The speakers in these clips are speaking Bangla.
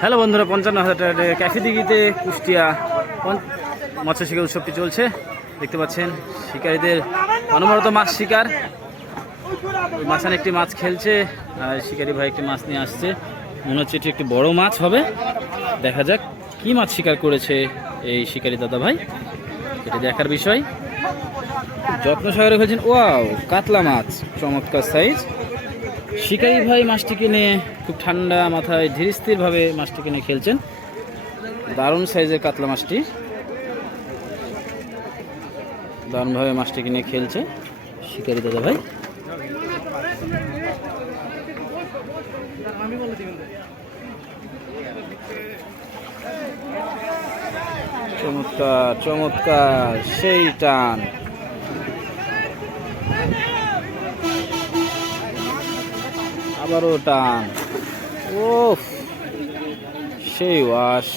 হ্যালো বন্ধুরা, 55,000 টাকা ক্যাফে দিঘিতে কুষ্টিয়া মৎস্য শিকার উৎসবটি চলছে। দেখতে পাচ্ছেন শিকারীদের অনবরত মাছ শিকার। মাছানে একটি মাছ খেলছে আর শিকারী ভাই একটি মাছ নিয়ে আসছে। মনে হচ্ছে এটি একটি বড় মাছ হবে। দেখা যাক কি মাছ শিকার করেছে এই শিকারী দাদা ভাই, এটা দেখার বিষয়। যত্ন সহকারে খেলছেন। ওয়াও, কাতলা মাছ, চমৎকার সাইজ। শিকারী ভাই মাছটিকে নিয়ে খুব ঠান্ডা মাথায় ধীরস্থিরভাবে মাছটিকে নিয়ে খেলছেন। দারুণ সাইজের কাতলা মাছটি, দারুণভাবে মাছটিকে নিয়ে খেলছে শিকারী দাদা ভাই। চমৎকার চমৎকার, সেই টান। আবারও টান। ওফ, সেই ওয়াশ।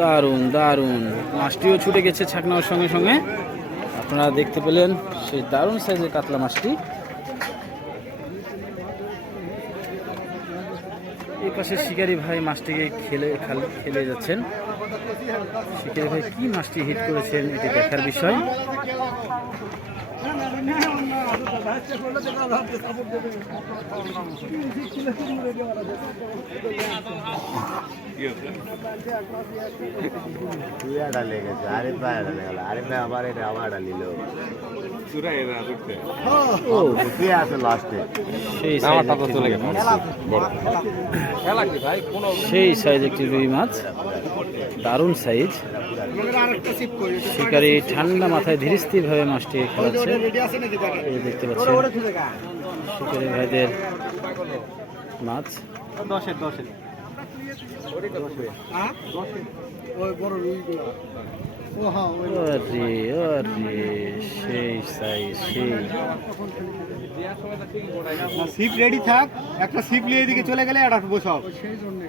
দারুণ দারুণ, মাছটিও ছুটে গেছে ছাকনার সঙ্গে সঙ্গে। আপনারা দেখতে পেলেন সেই দারুণ সাইজের কাতলা মাছটি। এই পাশে শিকারী ভাই মাছটিকে খেলে যাচ্ছেন। শিকারী ভাই কি মাছটি হিট করেছেন এটি দেখার বিষয়। সেই সাইজ একটি রুই মাছ, দারুণ সাইজ। শিকারী ঠান্ডা মাথায় ধীরস্থির ভাবে মাছটি খেলাচ্ছে। দেখতে পাচ্ছেন শিকারী ভাইদের মাছ। সেই সাইজ, সেই সিপ রেডি থাক, একটা সিপ নিয়ে এদিকে চলে গেলে এটা বসাও। সেই জন্য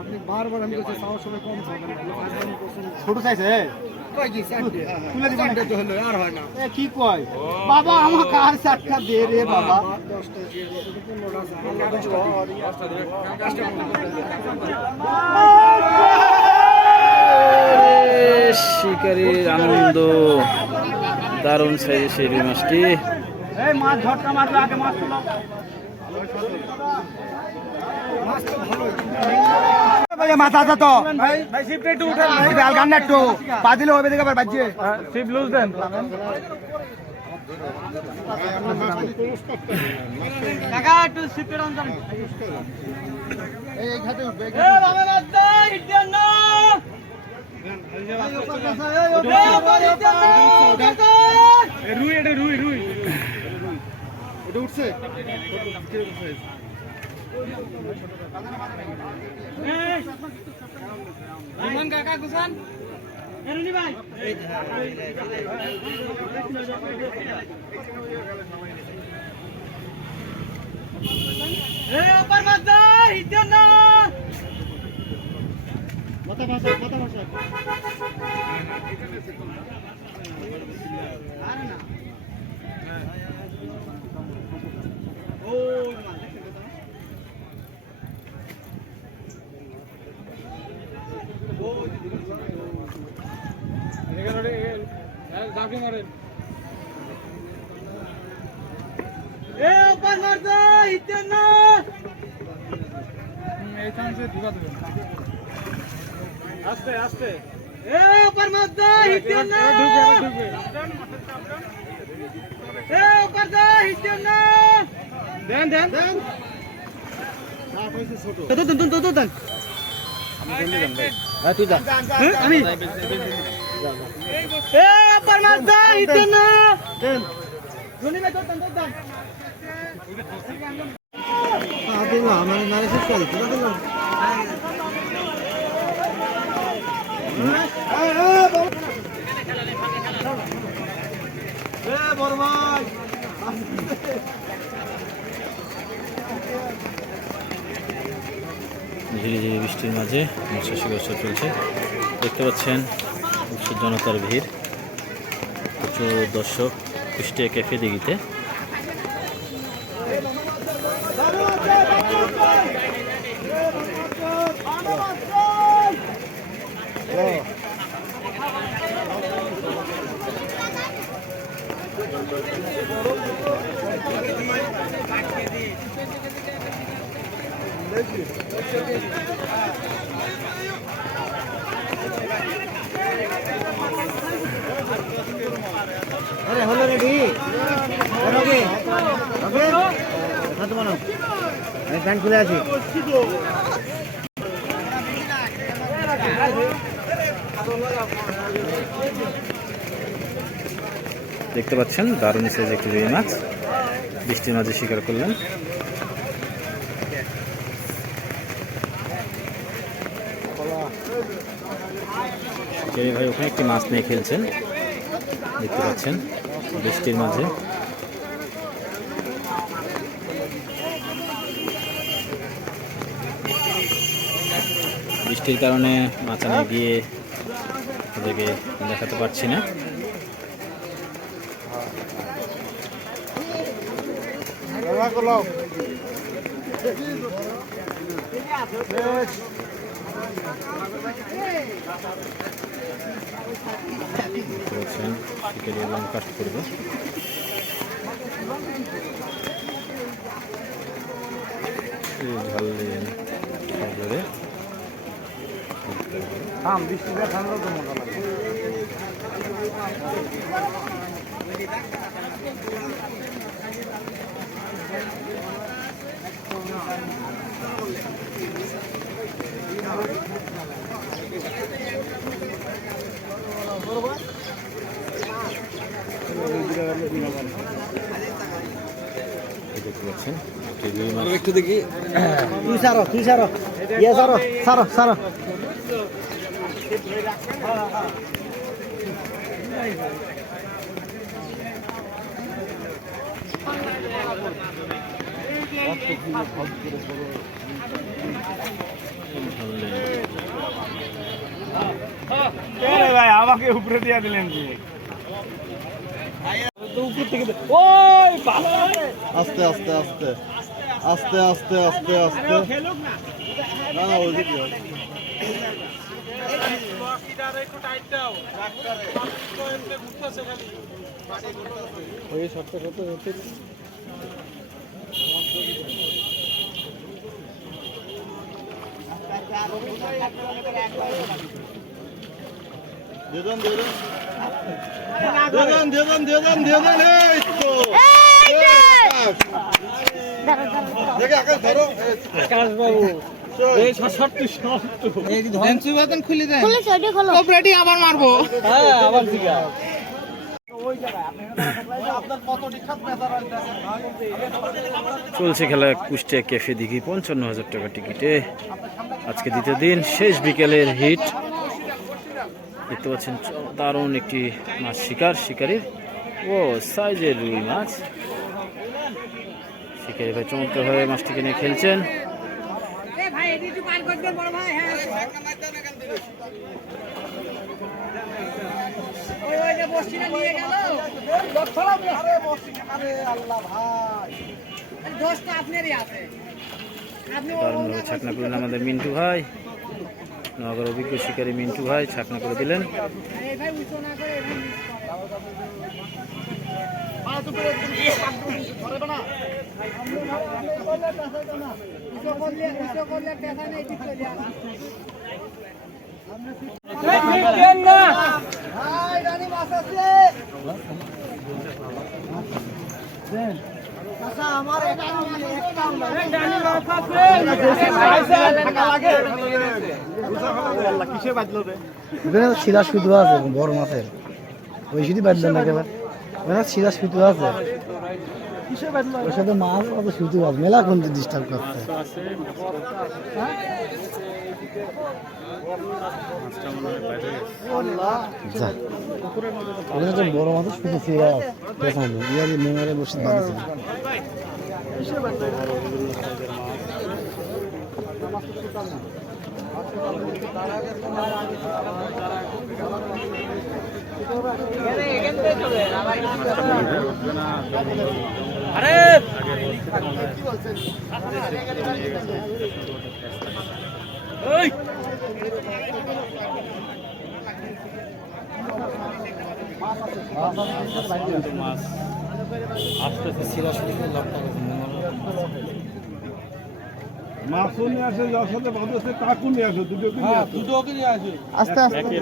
আপনি বারবার আমি সাহস সময় কম ছোট সাইজ আর হয় না। কি কয় বাবা, আমাকে আর 4টা দে রে বাবা। শিকারীর আনন্দ, দারুণ সাইজের সেই রুই মাছটি। মাছ ঝটকা মারবে, আগে মাছ তুলো। মাথা আছে তো একটু পা দিলে হবে, দেখে আবার বাজছে। সিপ লুজ দেন। রুই, এটা রুই, রুই এটা উঠছে। কাকা গুসান ভাই, আস্তে আস্তে দেন দেন দেন। আমি বৃষ্টির মাঝে মৎস্য শিকার উৎসব চলছে। দেখতে পাচ্ছেন উৎসব জনতার ভিড়, প্রচুর দর্শক কুষ্টিয়া ক্যাফে দিঘিতে। আরে হলো রেডি ওকে ওকে হাত মানো আমি প্যান্ট খুলে আছি। দেখতে পাচ্ছেন দারুণ সাইজ একটি রুই মাছ বৃষ্টির মাঝে শিকার করলেন। শিকারি ভাই ওখানে একটি মাছ নিয়ে খেলছেন, দেখতে পাচ্ছেন বৃষ্টির মাঝে। বৃষ্টির কারণে মাচানে গিয়ে ওদেরকে দেখাতে পারছি না। কাট করবে ঝাল দিয়ে বৃষ্টিটা ঠান্ডা তো মজা লাগে। দেখতে পাচ্ছেন একটু দেখি তুই সারো ইয়ে সারো ভাই আমাকে উপরে দিয়ে দিলেন যে আস্তে আস্তে আস্তে আস্তে আস্তে আস্তে আস্তে আবার মারবো চলছে খেলা কুষ্টিয়া ক্যাফে দিঘি 55,000 টাকা টিকিটে। আজকে দ্বিতীয় দিন, শেষ বিকেলের হিট। দেখতে পাচ্ছেন দারুণ একটি মাছ শিকারির ও সাইজের রুই মাছ। শিকারি ভাই চমৎকারভাবে মাছটিকে নিয়ে খেলছেন। দারুণভাবে ছাকনা করলেন আমাদের মিন্টু ভাই, নগর অভিজ্ঞ শিকারী মিন্টু ভাই ছাকনা করে দিলেন। সিরা শুধু আছে বড় মাছের ওই শুধু বাঁধলেন না একেবারে সিরা শুধু আছে ওর সাথে মাছ অত শুধু আছে মেলা কোন ডিস্টার্ব করছে। বড় মাছ শুধু সিরা দেখানো ইয়ার মেমোরে বসে বাঁধছে। মাছও নিয়ে আসে, যার সাথে বাদ আছে কাকু নিয়ে আসে, দুটোকে নিয়ে আসে। আস্তে আস্তে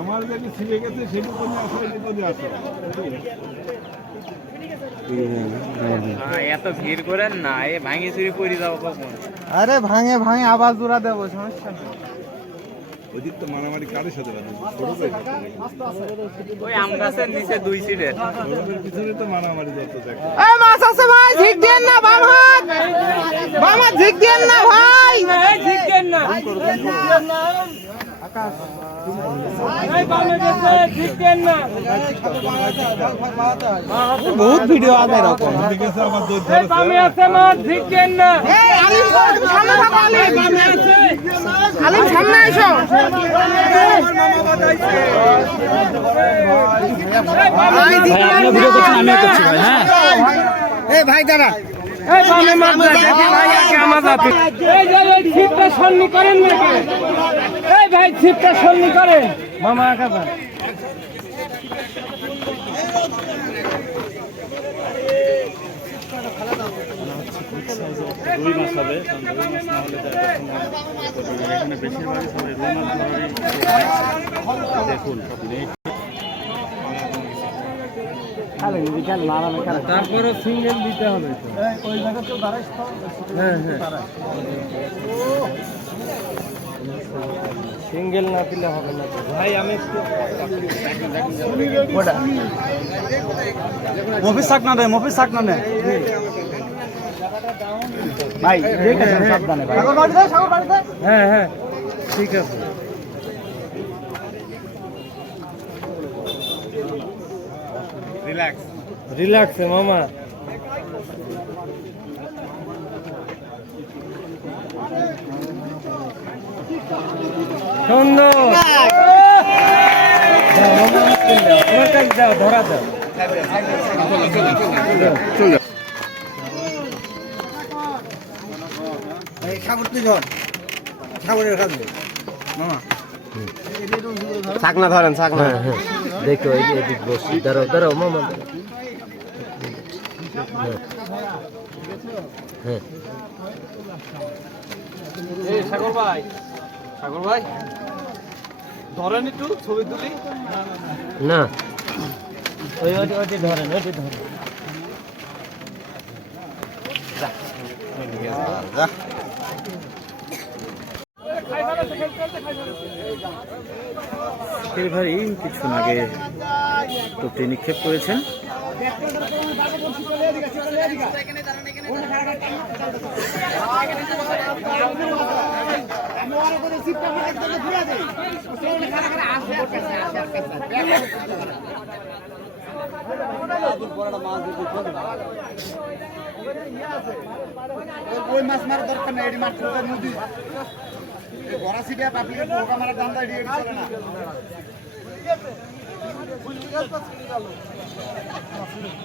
আমার যেটি ছিঁড়ে গেছে সেটুকু নিয়ে আসে, এটুকু নিয়ে আসে। এত ভিড় করেন না, এ ভাঙি চুরি করে যাবো কখন। আরে ভাঙে ভাঙে আবার জোড়া দেবো, সমস্যা নেই। ওই দিক তো মারামারি কারের সাথে বাঁধে? সৌরভের ওই আম গাছের নিচে 2 সিটের। সৌরভের পিছনে তো মারামারি যত দেখে। এই মাছ আছে ভাই, ঝিক দেন না বাম হাত, বাম হাত ঝিক দেন না ভাই, ঝিক দেন না, আকাশ এই বামে গেছে, ঝিক দেন না। বহুত ভিডিও আছে এরকম। ঠিক আছে, আবার দৌড় এই বামে আছে মাছ, ঝিক দেন না। এই আলিম সামনে থাকো, আলিম বামে আছে, আলিম সামনে এসো। ভাই আপনি ভিডিও করছেন, আমিও করছি ভাই। হ্যাঁ এই ভাই দাঁড়া, এই বামে মাছ দেখি ভাই আগে আমার হাতে এই যে এই ছিপটা সন্নি করেন নাকি এই ভাই ছিপটা সন্নি করেন মামা কাকা রুই মাছ হবে, কারণ রুই মাছ না হলে এখানে বেশিরভাগই সবাই রুই মাছ ধরারই দেখুন। তারপরও সিঙ্গেল দিতে হবে তো হ্যাঁ হ্যাঁ সিঙ্গেল না দিলে হবে না ভাই। আমি মফিস শাক না রে, মফিস শাক না নে ভাই, দেখে সাবধানে ভাই। হ্যাঁ হ্যাঁ ঠিক আছে রিল্যাক্স মামা। সুন্দর ধরা দাও সাগর তুই ধর, সাগরের কাছে মামা ছাকনা ধরেন ছাকনা। দেখো এদিক বসি, দাঁড়াও দাঁড়াও মামা। হ্যাঁ সাগর ভাই ধরেন একটু ছবি তুলি। না ওইটি ধরেন, ওইটি ধরেন। ভাই কিছুক্ষণ আগে টোপটি নিক্ষেপ করেছেন। ওই মাছ মারা দরকার নাই, এটি মাছ নদী বড়া সিটিয়া পাবলিকের পোকা মারা দাম দেয়, এটি চলে না।